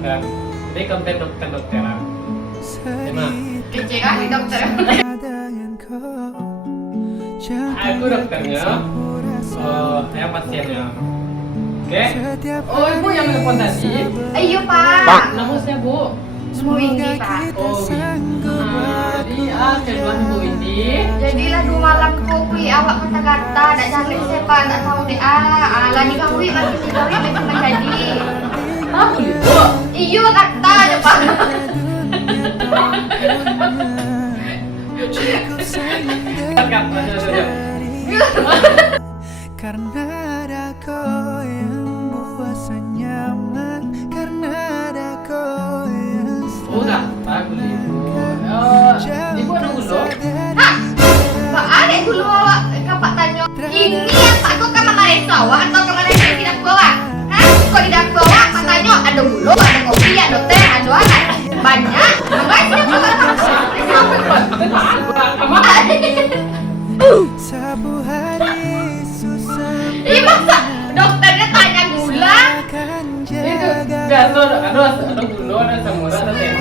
kan. Jadi konten dokter-dokteran. Emang Kece kali dokter. aku dokternya, yang pasiennya. Oke? Oh, ibu yang telepon tadi. Iya pak. Nama saya Bu. Mau ini pak. Oh, jadi keluhan Bu ini. Jadilah 2 malam kopi awak kata-kata tak jangan siapa tak tahu deh lagi gawi makin digawi memang menjadi. Aku Bu. Iya kata aja pak. Karena ada kau yang buat saya nyaman, karena ada kau yang Udah, aku Ibu. Ibu ada dulu. Hah? Pak ada dulu awak kapak tanya. Ini yang pak kok kamar Maresa awak atau kamar Maresa tidak bawa? Hah? Kok tidak bawa? Pak tanya ada dulu, ada kopi, ada teh, ada anak. Banyak. Banyak kamar sabu hari susah Iya masa dokternya tanya gula? kan Itu jaga biasa ada gula, ada samura, ada teh.